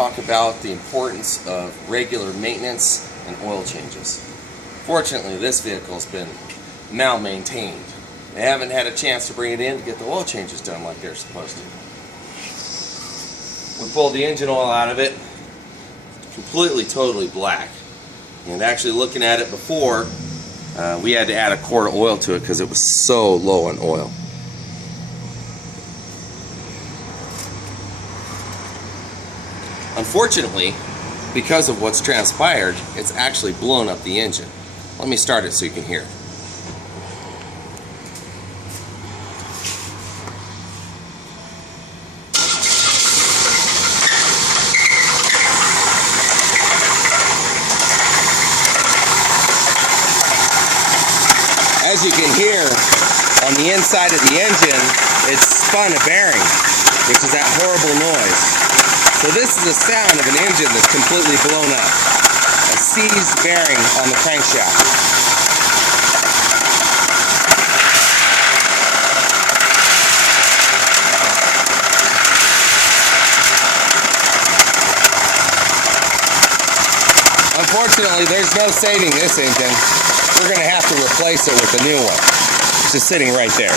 talk about the importance of regular maintenance and oil changes. Fortunately, this vehicle has been mal-maintained. They haven't had a chance to bring it in to get the oil changes done like they're supposed to. We pulled the engine oil out of it, completely, totally black. And actually looking at it before, we had to add a quart of oil to it because it was so low on oil. Unfortunately, because of what's transpired, it's actually blown up the engine. Let me start it so you can hear it. As you can hear, on the inside of the engine, it's spun a bearing, which is that horrible noise. So this is the sound of an engine that's completely blown up. A seized bearing on the crankshaft. Unfortunately, there's no saving this engine. We're going to have to replace it with a new one. It's just sitting right there.